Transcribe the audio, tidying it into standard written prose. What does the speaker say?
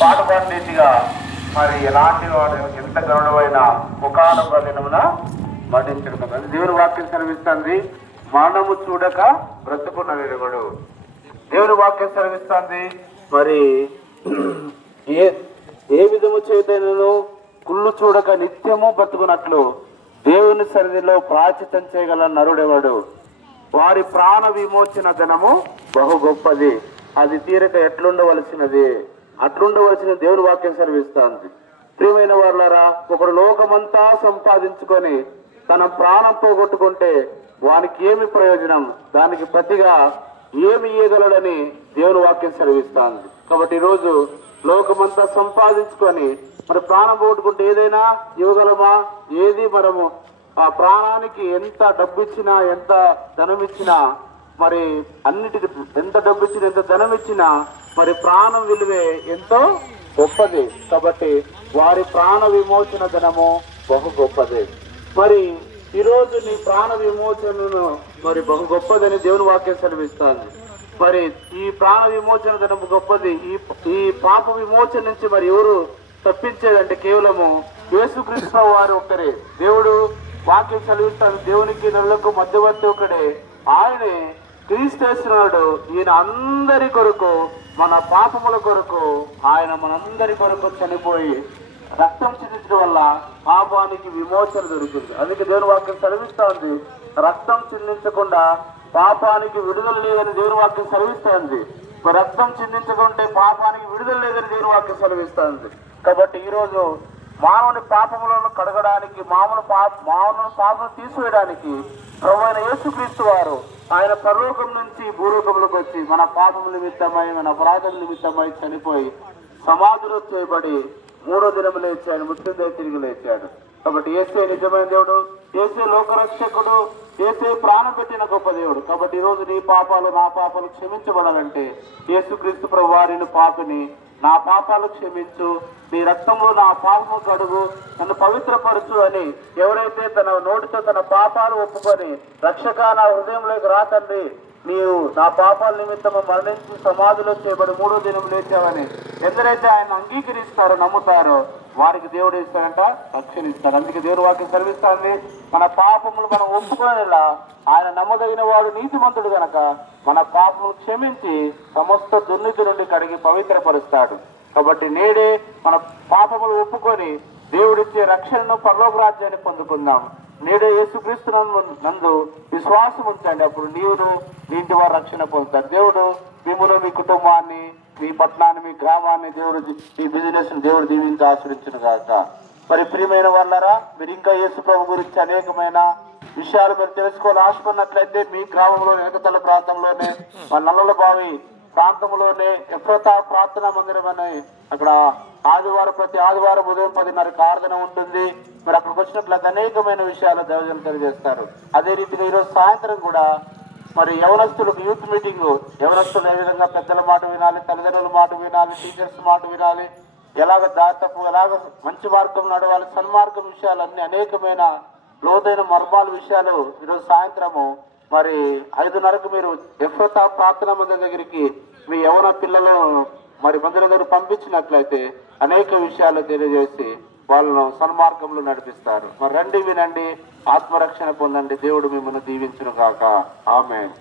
పాట పాడిన రీతిగా మరి ఎలాంటి వాడు ఎంత గౌరవమైన ముఖానుభవ దినమున మరణించడం కదా. దేవుని వాక్యం సెలవిస్తుంది, మరణము చూడక బ్రతుకున్న విరుగుడు. దేవుని వాక్యం సెలవిస్తుంది, మరి ఏ విధము చేతను కుళ్ళు చూడక నిత్యము బ్రతుకున్నట్లు దేవుని సన్నిధిలో ప్రాచితం చేయగల నరుడెవడు. వారి ప్రాణ విమోచన ధనము బహు గొప్పది, అది తీరక ఎట్లుండవలసినది, అట్లుండవలసిన దేవుని వాక్యం సెలవిస్తుంది. ప్రియమైన వారులారా, ఒకడు లోకమంతా సంపాదించుకొని తన ప్రాణం పోగొట్టుకుంటే వానికి ఏమి ప్రయోజనం, దానికి ప్రతిగా ఏమి ఇయ్యగలడని దేవుని వాక్యం సెలవిస్తుంది. కాబట్టి ఈరోజు లోకమంతా సంపాదించుకొని మరి ప్రాణం పోగొట్టుకుంటే ఏదైనా ఇవ్వగలమా? ఏది మనము ఆ ప్రాణానికి ఎంత డబ్బు ఇచ్చినా ఎంత ధనం ఇచ్చినా, మరి అన్నిటికి ఎంత డబ్బు ఇచ్చినా ఎంత ధనం ఇచ్చినా మరి ప్రాణం విలువే ఎంతో గొప్పది. కాబట్టి వారి ప్రాణ విమోచన ధనము బహు గొప్పది. మరి ఈరోజు నీ ప్రాణ విమోచనను మరి బహు గొప్పదని దేవుని వాక్యం సెలవిస్తుంది. మరి ఈ ప్రాణ విమోచన ధనము గొప్పది. ఈ పాప విమోచన నుంచి మరి ఎవరు తప్పించేదంటే కేవలము యేసుక్రీస్తు వారు ఒక్కరే. దేవుడు వాక్యం సెలవిస్తాడు, దేవునికి నరులకు మధ్యవర్తి ఒకడే, ఆయనే క్రీస్తేస్తున్నాడు. ఈయన అందరి కొరకు, మన పాపముల కొరకు ఆయన మనందరి కొరకు చనిపోయి రక్తం చిందించడం వల్ల పాపానికి విమోచన దొరికింది. అందుకే దేవుని వాక్యం సెలవిస్తోంది, రక్తం చిందించకుండా పాపానికి విడుదల లేదని దేవుని వాక్యం సెలవిస్తోంది. రక్తం చిందించకుంటే పాపానికి విడుదల లేదని దేవుని వాక్యం సెలవిస్తోంది. కాబట్టి ఈరోజు మానవుని పాపములను కడగడానికి, మానవుని పాపను తీసివేయడానికి ప్రభువైన యేసుక్రీస్తు వారు ఆయన పరలోకం నుంచి భూలోకములకు వచ్చి మన పాపముల నిమిత్తమై, మన అపరాధముల నిమిత్తమై చనిపోయి సమాధిలో చేయబడి మూడో దినము లేచి ఆయన మృత్యుంజయ తిరిగి లేచాడు. కాబట్టి యేసే నిజమైన దేవుడు, యేసే లోకరక్షకుడు, యేసే ప్రాణం పెట్టిన గొప్ప దేవుడు. కాబట్టి ఈరోజు నీ పాపాలు నా పాపాలు క్షమించబడాలంటే యేసుక్రీస్తు ప్రభు వారిని పాపిని, నా పాపాలు క్షమించు, నీ రక్తంలో నా పాపము కడుగు, నన్ను పవిత్రపరచు అని ఎవరైతే తన నోటితో తన పాపాలు ఒప్పుకొని రక్షక నా హృదయంలోకి రా తండ్రి, నీవు నా పాపాల నిమిత్తము మరణించి సమాధిలో చేయబడి మూడో దినం లేచావని ఎందరైతే ఆయన అంగీకరిస్తారో, నమ్ముతారో వారికి దేవుడు ఇస్తాడంట, రక్షణ ఇస్తాడు. అందుకే దేవుడు వాక్యం సెలవిస్తుంది, మన పాపములు మనం ఒప్పుకోనేలా ఆయన నమ్మదగిన వాడు, నీతిమంతుడు గనక మన పాపములు క్షమించి సమస్త దుర్నీతి నుండి కడిగి పవిత్రపరుస్తాడు. కాబట్టి నేడే మన పాపములు ఒప్పుకొని దేవుడిచ్చే రక్షణను, పరలోక రాజ్యాన్ని పొందుకుందాం. నేడే యేసుక్రీస్తు నందు విశ్వాసం ఉంచండి, అప్పుడు నీవును నీ ఇంటి వారు రక్షణ పొందుతారు. దేవుడు మిమ్మల్ని, మీ కుటుంబాన్ని, మీ పట్టణాన్ని, మీ గ్రామాన్ని, దేవుడు ఈ బిజినెస్ దేవుడు దీవించి ఆశ్రయించును గాక. మరి ప్రియమైన వాళ్ళారా, మీరు ఇంకా యేసు ప్రభు గురించి అనేకమైన విషయాలు మీరు తెలుసుకోవాలి ఆశకున్నట్లయితే మీ గ్రామంలో, వెనకతల ప్రాంతంలోనే, మన నల్లల బావి ప్రాంతంలోనే ఎఫ్రతా ప్రార్థనా మందిరం అని అక్కడ ప్రతి ఆదివారం ఉదయం 10:30 ఆరాధన ఉంటుంది. మరి అక్కడికి వచ్చినట్లయితే అనేకమైన విషయాలు దైవజనులు తెలియజేస్తారు. అదే రీతిగా ఈరోజు సాయంత్రం కూడా మరి యవనస్తులకు యూత్ మీటింగ్, యవనస్తులు ఏ విధంగా పెద్దల మాట వినాలి, తల్లిదండ్రుల మాట వినాలి, టీచర్స్ మాట వినాలి, ఎలాగ దాతపు, ఎలాగ మంచి మార్గం నడవాలి, సన్మార్గం విషయాలన్నీ అనేకమైన లోతైన మర్మాల విషయాలు ఈరోజు సాయంత్రము మరి 5:30కు మీరు ఎఫ్రతా ప్రార్థనా మందిరం దగ్గరికి మీ యవన పిల్లలు మరి మందిరం దగ్గర పంపించినట్లయితే అనేక విషయాలు తెలియజేసి వాళ్ళను సన్మార్గంలో నడిపిస్తారు. మరి రండి, వినండి, ఆత్మరక్షణ పొందండి. దేవుడు మిమ్మల్ని దీవించును గాక. ఆమేన్.